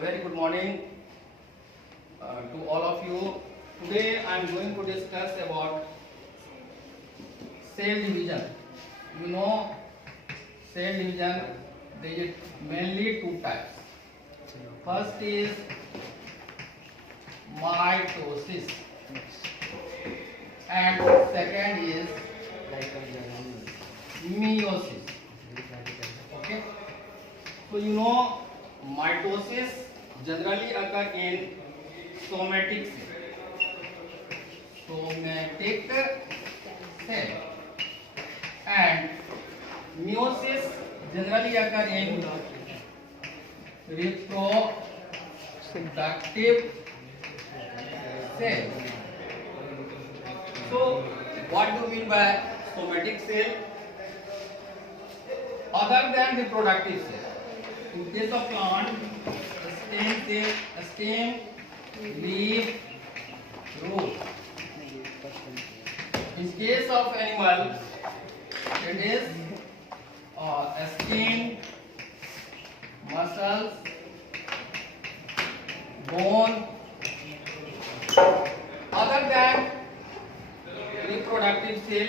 A very good morning to all of you. Today I am going to discuss about cell division. You know, cell division, there is mainly two types. First is mitosis and second is meiosis. Okay, so you know mitosis generally occur in somatic cell and meiosis generally occur in reproductive cell. So what do you mean by somatic cell? Other than reproductive cell. In case of plant, stem, leaf, root. In case of animal, it is skin, muscles, bone. Other than reproductive cell.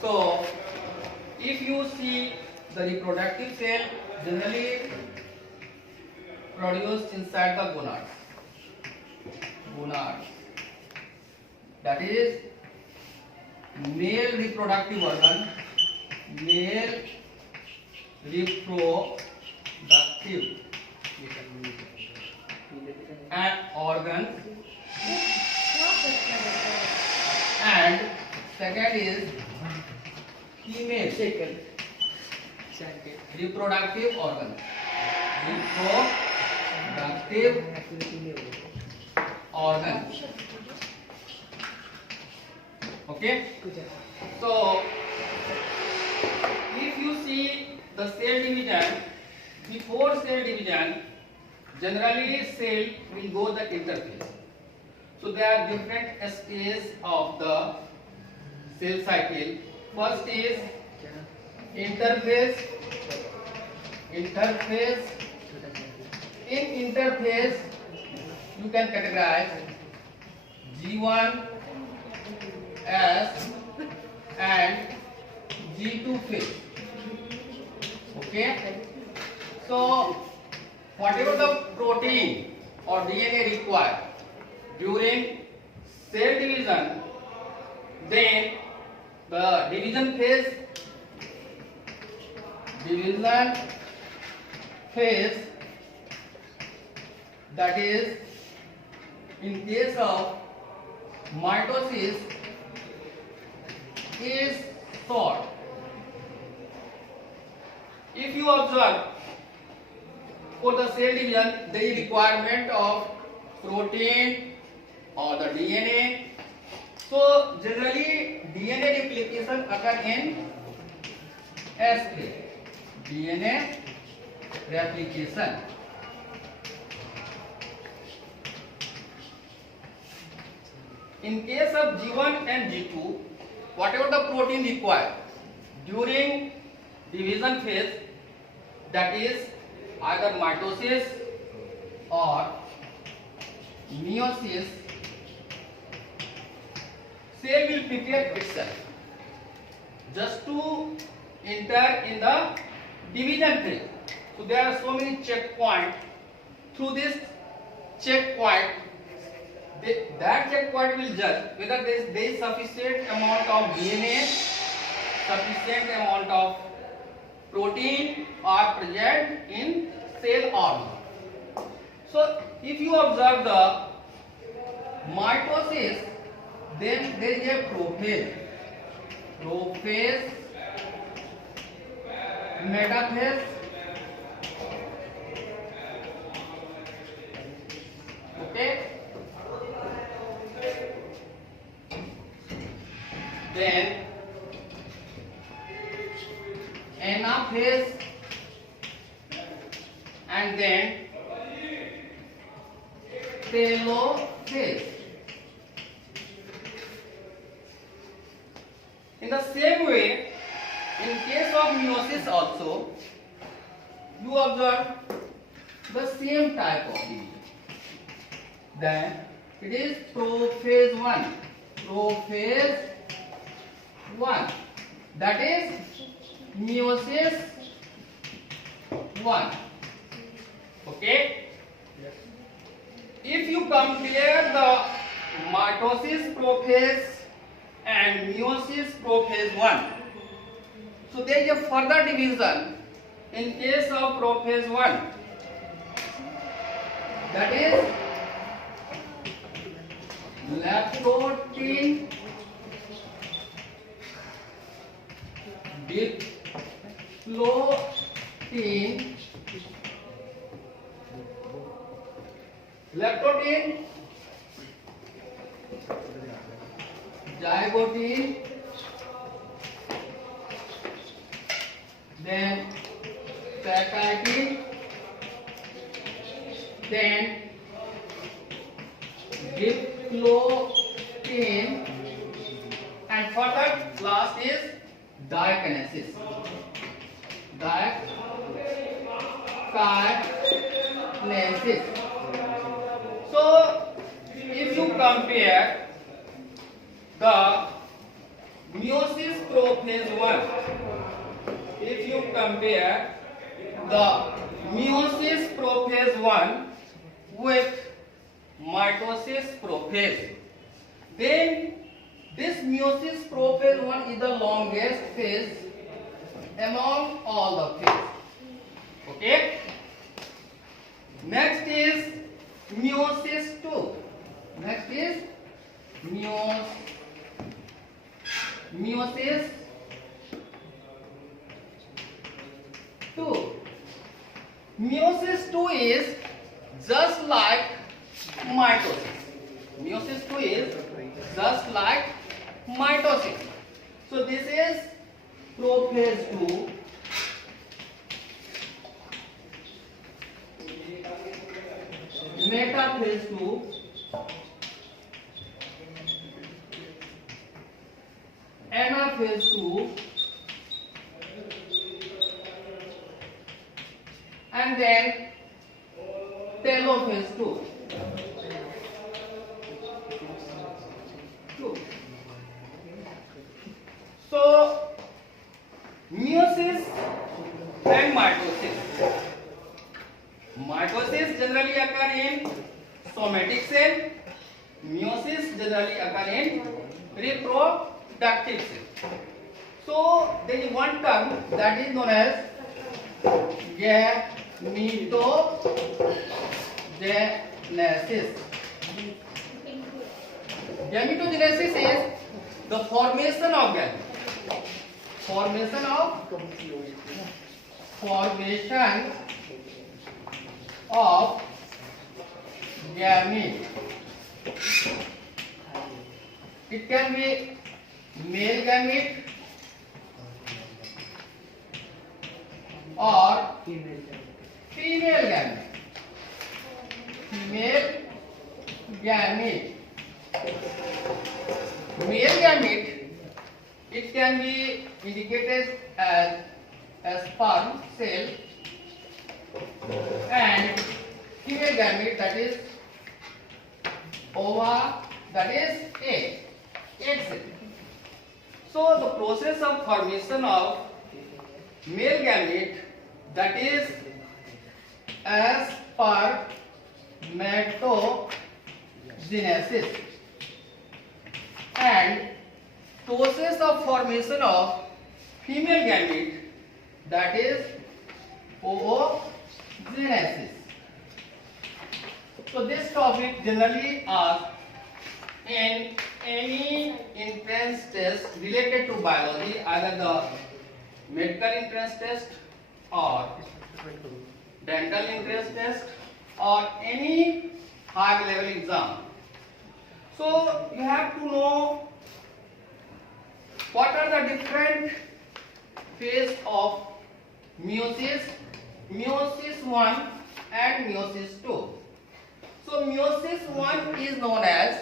So if you see the reproductive cell generally produced inside the gonads. That is male reproductive organ, male reproductive and organ, and second is female reproductive organ. Okay, so if you see the cell division, before cell division generally cell will go the interphase. So there are different stages of the cell cycle. First is interphase. In interphase you can categorize G1 S and G2 phase. Okay, so whatever the protein or DNA required during cell division, then the division phase that is in case of mitosis is short. If you observe for the cell division there is requirement of protein or the DNA. So generally DNA replication occur in S phase. DNA replication. In case of G1 and G2, whatever the protein required during division phase, that is either mitosis or meiosis, cell will prepare itself just to enter in the division phase. So there are so many checkpoints. Through this checkpoint, that checkpoint will judge whether there is sufficient amount of DNA, sufficient amount of protein are present in cell or not. So if you observe the mitosis, then there is a prophase, metaphase, okay, then Anaphase, and then Telophase. In the same way, in case of meiosis also, you observe the same type of division. Then it is prophase 1. Prophase 1. That is meiosis 1. Okay? Yes. If you compare the mitosis prophase and meiosis prophase 1, so there is a further division in case of prophase 1. That is lactotin diplotin, lactotin zygotin, then saccharine, then diplotin, and further last is diakinesis. Diakinesis. So if you compare the meiosis prophase 1, if you compare the meiosis prophase 1 with mitosis prophase, then this meiosis prophase 1 is the longest phase among all the phases. Okay? Next is meiosis 2. Next is meiosis 2. Meiosis 2 is just like mitosis. Meiosis 2 is just like mitosis. So this is prophase 2. Metaphase 2. Anaphase 2. And then Telophase 2. So meiosis and mitosis. Mitosis generally occur in somatic cell. Meiosis generally occur in reproductive cell. So there is one term that is known as gametogenesis. Gametogenesis is the formation of gamete. Formation of gamete. It can be male gamete or female gamete. Female gamete. Male gamete, it can be indicated as a sperm cell, and female gamete, that is ova, that is egg cell. So the process of formation of male gamete, that is spermatogenesis, and process of formation of female gamete, that is oogenesis. So this topic generally asked in any entrance test related to biology, either the medical entrance test or dental entrance test or any high level exam. So you have to know what are the different phases of meiosis, meiosis 1 and meiosis 2. So meiosis 1 is known as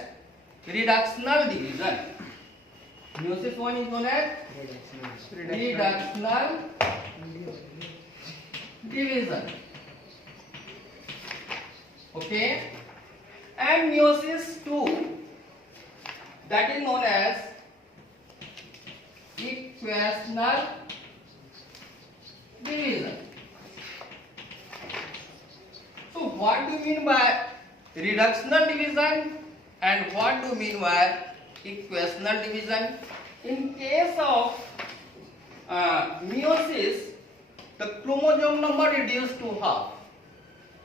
reductional division. Meiosis 1 is known as reductional division. Okay, and meiosis 2, that is known as equational division. So what do you mean by reductional division and what do you mean by equational division? In case of meiosis, the chromosome number reduced to half.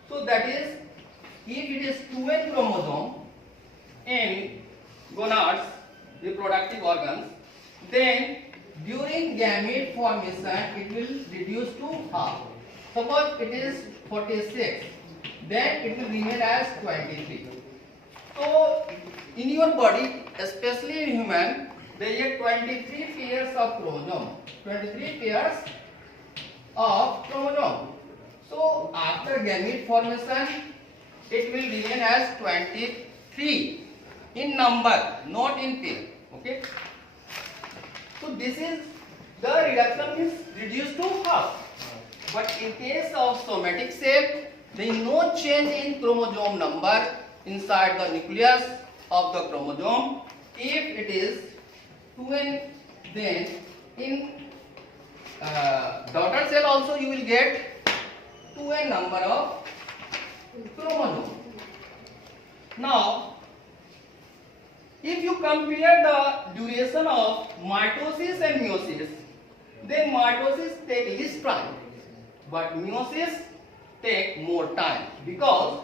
So that is, if it is 2n chromosome in gonads, reproductive organs, then during gamete formation it will reduce to half. Suppose it is 46, then it will remain as 23. So in your body, especially in human, there is 23 pairs of chromosome. 23 pairs of chromosome. So after gamete formation, it will remain as 23 in number, not in pair. Okay. So this is the reduction is reduced to half. But in case of somatic cell, there is no change in chromosome number inside the nucleus of the chromosome. If it is 2n, then in daughter cell also you will get 2n number of chromosome. Now, if you compare the duration of mitosis and meiosis, then mitosis take less time, but meiosis take more time, because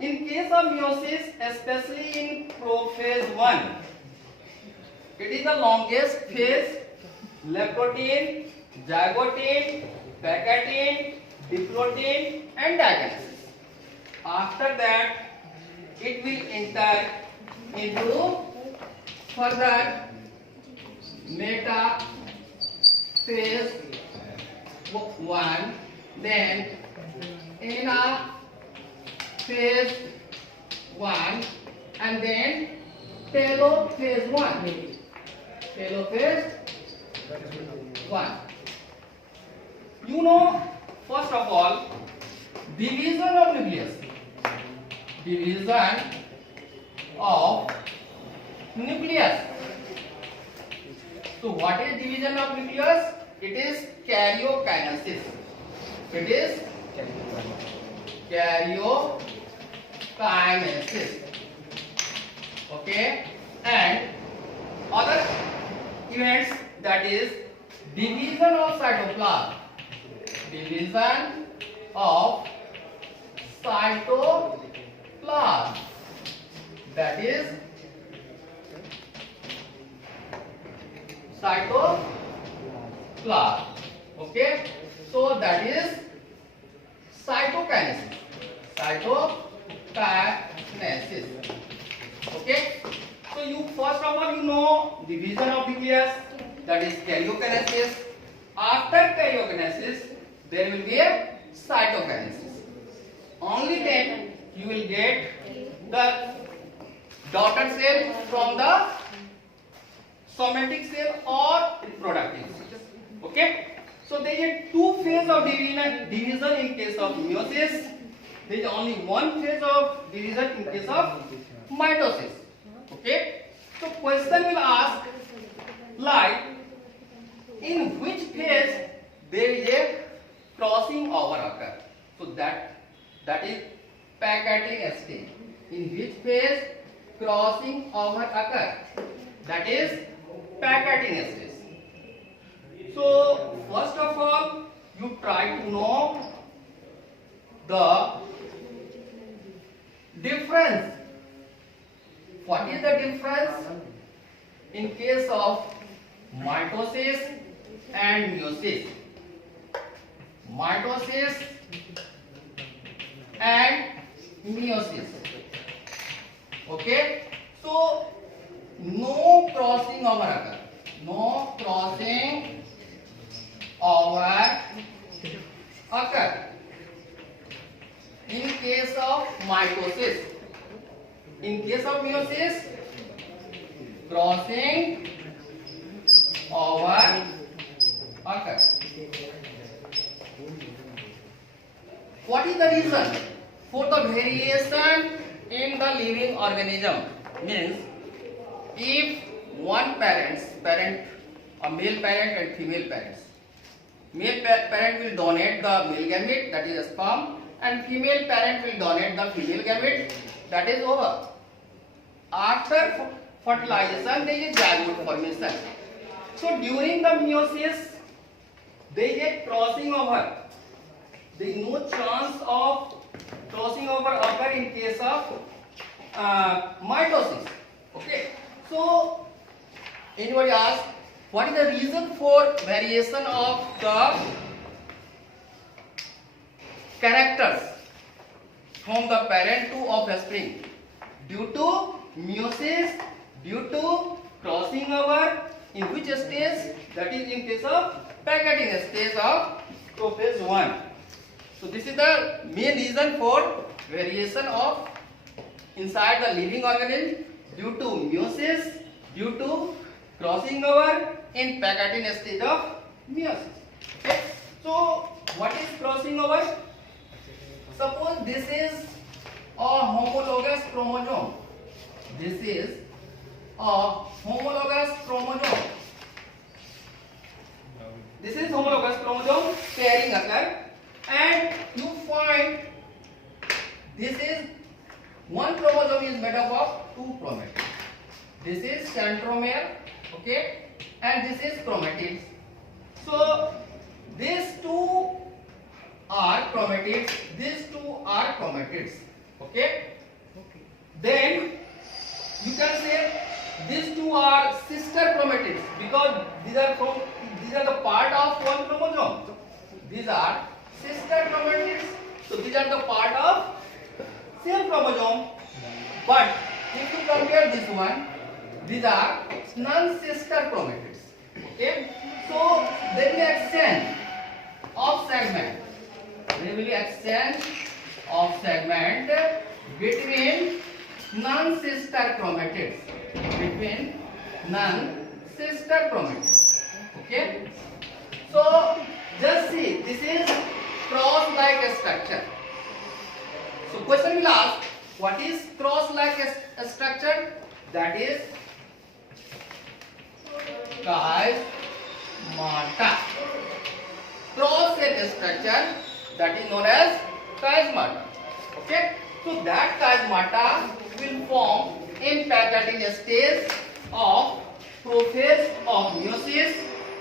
in case of meiosis, especially in prophase 1, it is the longest phase. Leptotin, zygotin, pacatin, diplotin and diagenesis. After that, it will enter into further metaphase 1, then Anaphase 1, and then Telophase 1. Telophase 1. You know, first of all, division of nucleus. Division of nucleus. So what is division of nucleus? It is karyokinesis. It is karyokinesis. Okay, and other events, that is division of cytoplasm. Division of cytoplasm, that is cytoplasm. Okay, so that is cytokinesis. Cytokinesis. Okay, so you first of all you know division of nucleus, that is karyokinesis. After karyokinesis, there will be a cytokinesis. Only then you will get the daughter cell from the somatic cell or reproductive cell. Okay, so there is two phases of division in case of meiosis. There is only one phase of division in case of mitosis. Okay, so question will ask like, in which phase there is a crossing over occur? So that is pacating stage. In which phase crossing over occur? That is pacating stage. So first of all, you try to know the difference. What is the difference in case of mitosis and meiosis? Mitosis and meiosis. Okay, so no crossing over occur. No crossing over occur in case of mitosis. In case of meiosis, crossing over occur. What is the reason? for the variation in the living organism means if one parent, a male parent and female parents. Male parent will donate the male gamete, that is sperm, and female parent will donate the female gamete, that is ova. After fertilization, there is a zygote formation. So during the meiosis, there is a crossing over. There is no chance of crossing over occur in case of mitosis. Okay. So anybody ask, what is the reason for variation of the characters from the parent to offspring? Due to meiosis, due to crossing over, in which stage? That is in case of Karyokinesis stage of Telophase 1. So this is the main reason for variation of inside the living organism due to meiosis, due to crossing over in Karyokinesis stage of meiosis. Okay. So what is crossing over? Suppose this is a homologous chromosome. This is a homologous chromosome. This is homologous chromosome pairing occur, and you find this is one chromosome is made up of two chromatids. This is centromere, okay, and this is chromatids. So these two are chromatids, these two are chromatids, okay. Then you can say these two are sister chromatids because these are the part of one chromosome. These are sister chromatids, so these are the part of same chromosome. But if you compare this one, these are non-sister chromatids. Okay, so there will be exchange of segment. There will be exchange of segment between non-sister chromatids. Between non-sister chromatids. Okay. So just see, this is cross-like structure. So question will ask, what is cross-like structure? That is chiasmata. Cross-like structure, that is known as chiasmata. Okay. So that chiasmata will form in Karyokinesis stage of prophase of meiosis,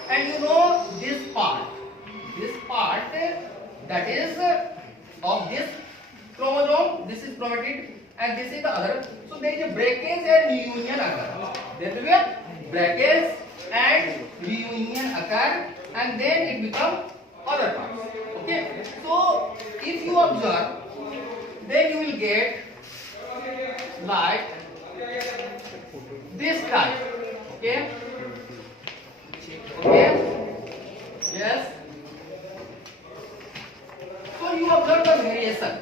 and you know this part that is of this chromosome, this is chromatid and this is the other. So there is a breakage and reunion occur. There will be a breakage and reunion occur, and then it becomes other parts. Okay. So if you observe, then you will get like this type. Okay. Okay. Yes. So you observe the variation.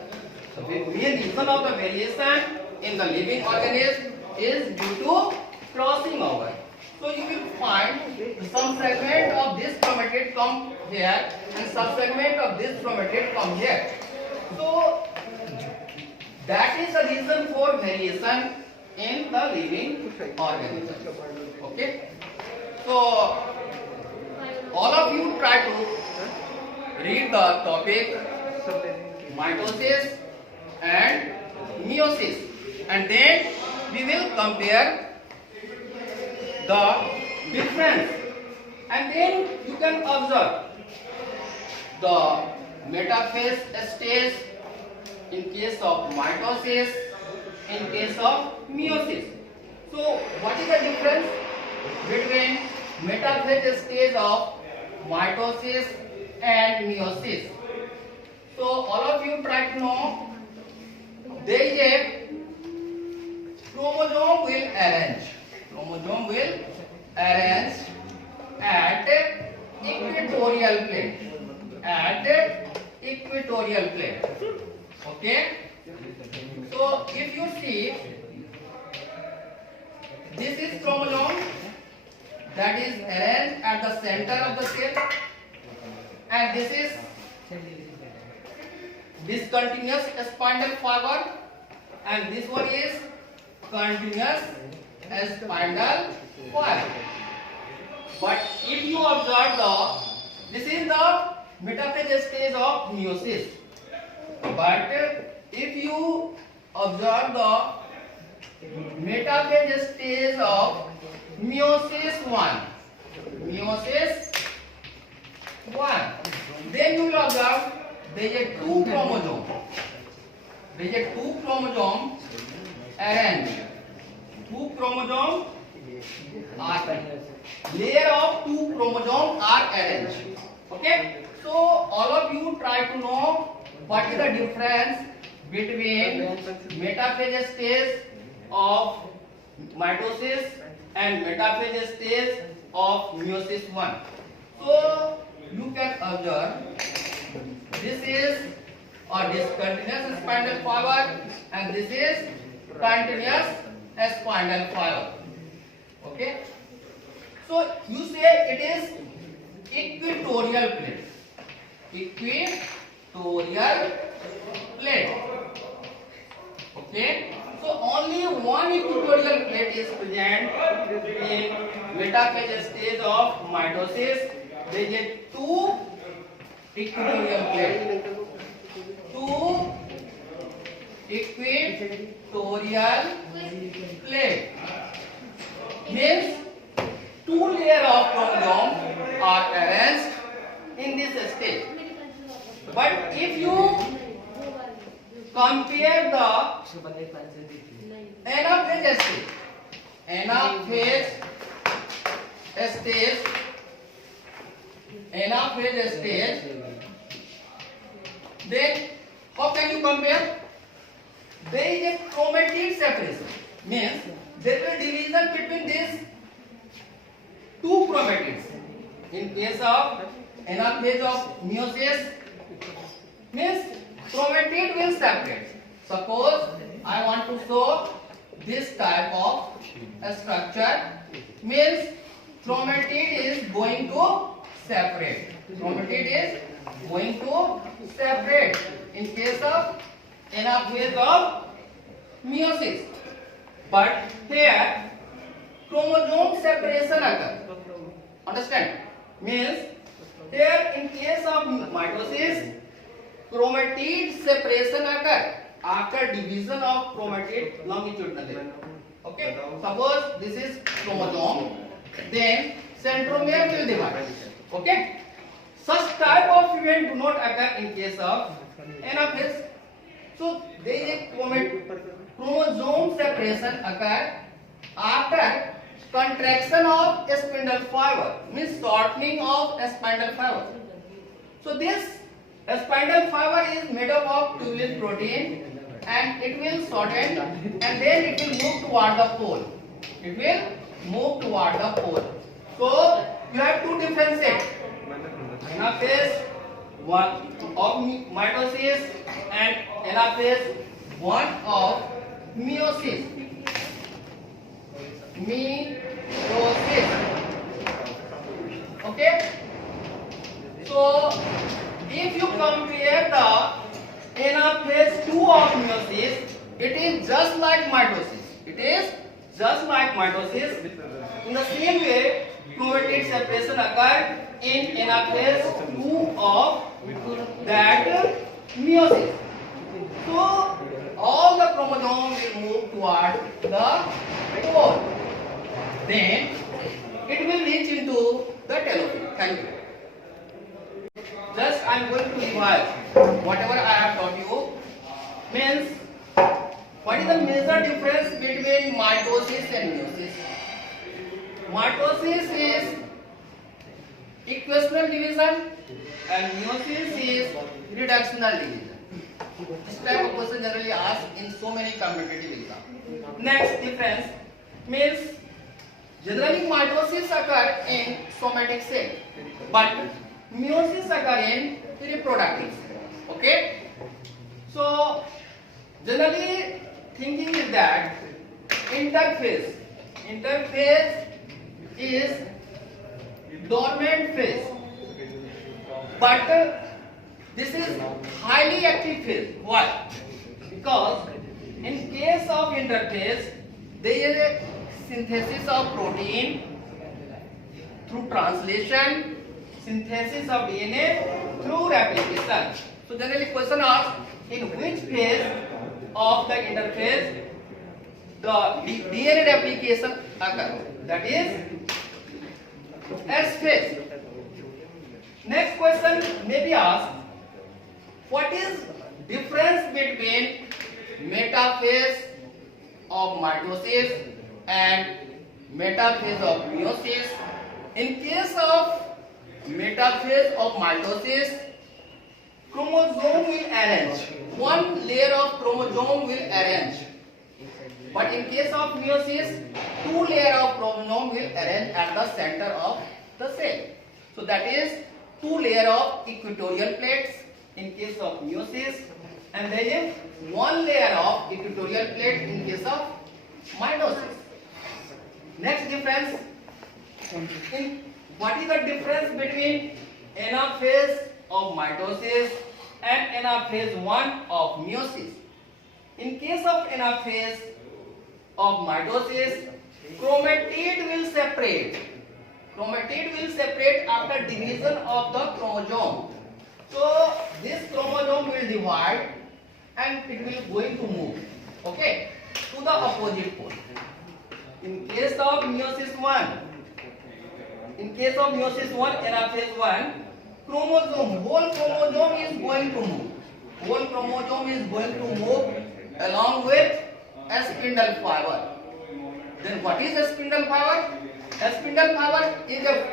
The main reason of the variation in the living organism is due to crossing over. So you will find some segment of this chromatid come here and some segment of this chromatid come here. So that is the reason for variation in the living organism. Okay. So all of you try to read the topic mitosis and meiosis, and then we will compare the difference, and then you can observe the metaphase stage in case of mitosis, in case of meiosis. So what is the difference between metaphase stage of mitosis and meiosis? So all of you try to know, there is a chromosome will arrange at equatorial plane. Okay. So if you see, this is chromosome that is arranged at the center of the cell, and this is discontinuous spindle fiber, and this one is continuous spindle fiber. But if you observe this is the metaphase stage of meiosis. But if you observe the metaphase stage of meiosis 1, then you will observe there is a two chromosome arranged. Two chromosome are layer of two chromosomes are arranged. Okay, so all of you try to know what is the difference between metaphase stage of mitosis and metaphase stage of meiosis 1. So you can observe this is a discontinuous spindle fiber and this is continuous spindle fiber. Okay, so you say it is equatorial plate. Okay, so only one equatorial plate is present in metaphase stage of mitosis. There is two equatorial plate. Two equatorial plate means two layers of chromosomes are arranged in this stage. But if you compare the anaphase stage, then how can you compare? There is a chromatid separation, means there will be division between these two chromatids. In case of anaphase of meiosis, means chromatid will separate. Suppose I want to show this type of structure, means chromatid is going to separate. In case of anaphase of meiosis. But here chromosome separation occurs. Understand? Means here in case of mitosis, chromatid separation occurs after division of chromatid longitudinally. Okay? Suppose this is chromosome, then centromere will divide. Okay? Such type of event do not occur in case of anaphase. So there is a chromosome separation occur after contraction of a spindle fiber, means shortening of a spindle fiber. So this spindle fiber is made up of tubulin protein and it will shorten and then it will move toward the pole. So you have to differentiate anaphase 1 of mitosis and anaphase 1 of meiosis. Okay, so if you compare the anaphase 2 of meiosis, it is just like mitosis. In the same way, chromatid separation occurred in anaphase 2 of that meiosis. So all the chromosomes will move toward the pole. Then it will reach into the telophase. Thank you. Just I am going to revise whatever I have taught you. Means what is the major difference between mitosis and meiosis? Mitosis is equational division and meiosis is reductional division. This type of question generally asked in so many competitive exams. Next difference means generally mitosis occur in somatic cell, but meiosis occur in reproductive cell. Okay? So generally thinking is that interphase is dormant phase, but This is highly active phase. Why? Because in case of interphase, there is a synthesis of protein through translation, synthesis of DNA through replication. So generally question asks, in which phase of the interphase the DNA replication occurs? That is S phase. Next question may be asked, what is difference between metaphase of mitosis and metaphase of meiosis? In case of metaphase of mitosis, chromosome will arrange. One layer of chromosome will arrange. But in case of meiosis, two layers of chromosome will arrange at the center of the cell. So that is two layers of equatorial plates in case of meiosis, and there is one layer of equatorial plate in case of mitosis. Next difference, what is the difference between anaphase of mitosis and anaphase 1 of meiosis? In case of anaphase of mitosis, chromatid will separate. Chromatid will separate after division of the chromosome. So this chromosome will divide and it will going to move, okay, to the opposite pole. In case of meiosis 1, anaphase 1, whole chromosome is going to move. Whole chromosome is going to move along with a spindle fiber. Then what is a spindle fiber? A spindle fiber is a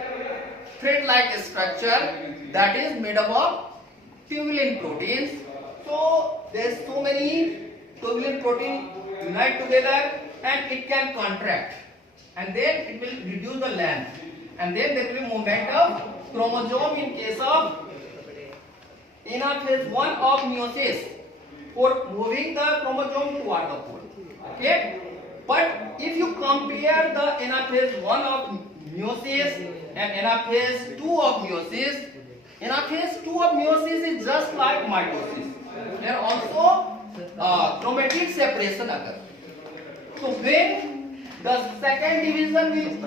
thread-like structure that is made up of tubulin proteins. So there is so many tubulin proteins unite together and it can contract, and then it will reduce the length, and then there will be movement of chromosome in case of anaphase 1 of meiosis for moving the chromosome toward the pole. Okay, but if you compare the anaphase 1 of meiosis and anaphase 2 of meiosis, anaphase 2 of meiosis is just like mitosis. There also chromatic separation occurs. So when the second division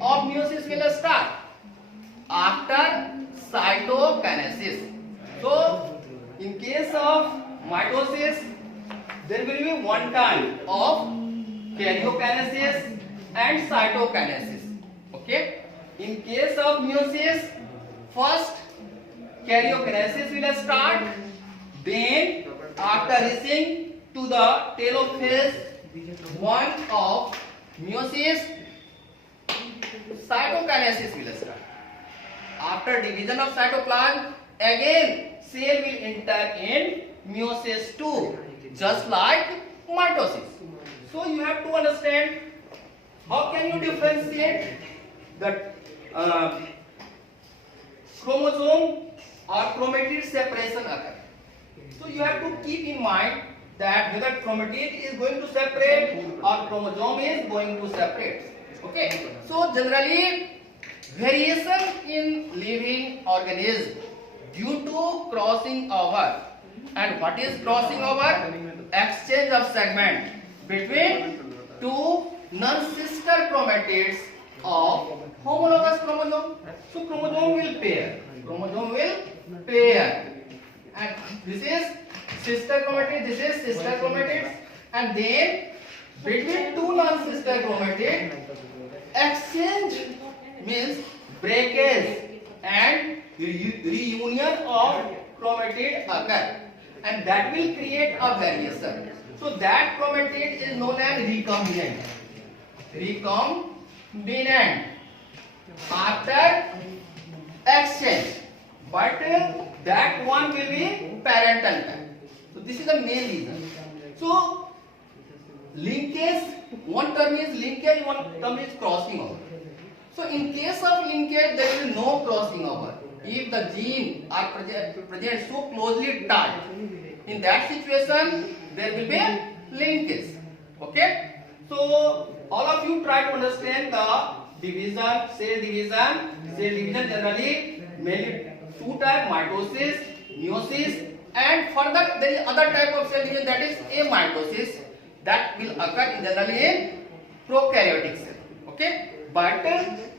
of meiosis will start? After cytokinesis. So in case of mitosis, there will be one time of karyokinesis and cytokinesis. Okay. In case of meiosis, first karyokinesis will start, then after reaching to the telophase 1 of meiosis, cytokinesis will start. After division of cytoplasm, again cell will enter in meiosis 2, just like mitosis. So you have to understand how can you differentiate the chromosome or chromatid separation occur. So you have to keep in mind that whether chromatid is going to separate or chromosome is going to separate. Okay. So generally variation in living organism due to crossing over. And what is crossing over? Exchange of segment between two non-sister chromatids of homologous chromosome. So chromosome will pair. Chromosome will pair. And this is sister chromatid, this is sister chromatid, and then between two non-sister chromatids, exchange means breakage and reunion of chromatid occur, and that will create a variation. So that chromatid is known as recombinant. Recombinant after exchange, but that one will be parental type. So this is the main reason. So linkage, one term is linkage, one term is crossing over. So in case of linkage, there is no crossing over. If the gene are present so closely tied, in that situation there will be linkage. Okay. So all of you try to understand the division, cell division. Cell division generally mainly two types: mitosis, meiosis, and further there is other type of cell division, that is amitosis, that will occur generally in prokaryotic cell. Okay, but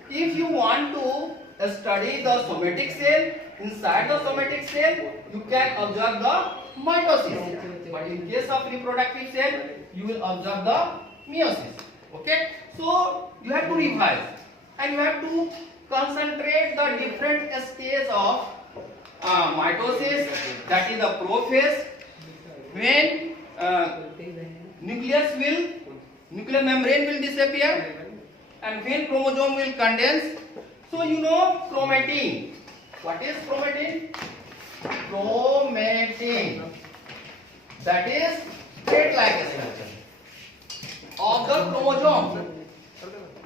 if you want to study the somatic cell, inside the somatic cell you can observe the mitosis, but in case of reproductive cell you will observe the meiosis. Okay, so you have to revise and you have to concentrate the different stages of mitosis, that is the prophase, when nuclear membrane will disappear and when chromosome will condense. So you know chromatin. What is chromatin? Chromatin, that is thread-like structure of the chromosome.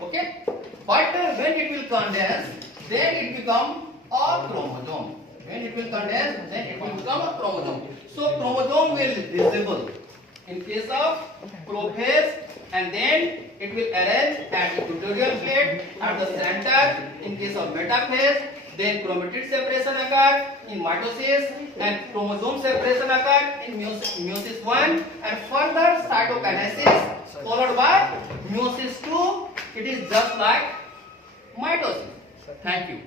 Okay, but when it will condense, then it become a chromosome. When it will condense, then it will become a chromosome. So chromosome will be visible in case of prophase, and then it will arrange at equatorial plate at the center in case of metaphase. Then chromatid separation occur in mitosis and chromosome separation occur in meiosis 1, and further cytokinesis followed by meiosis 2. It is just like mitosis. Thank you.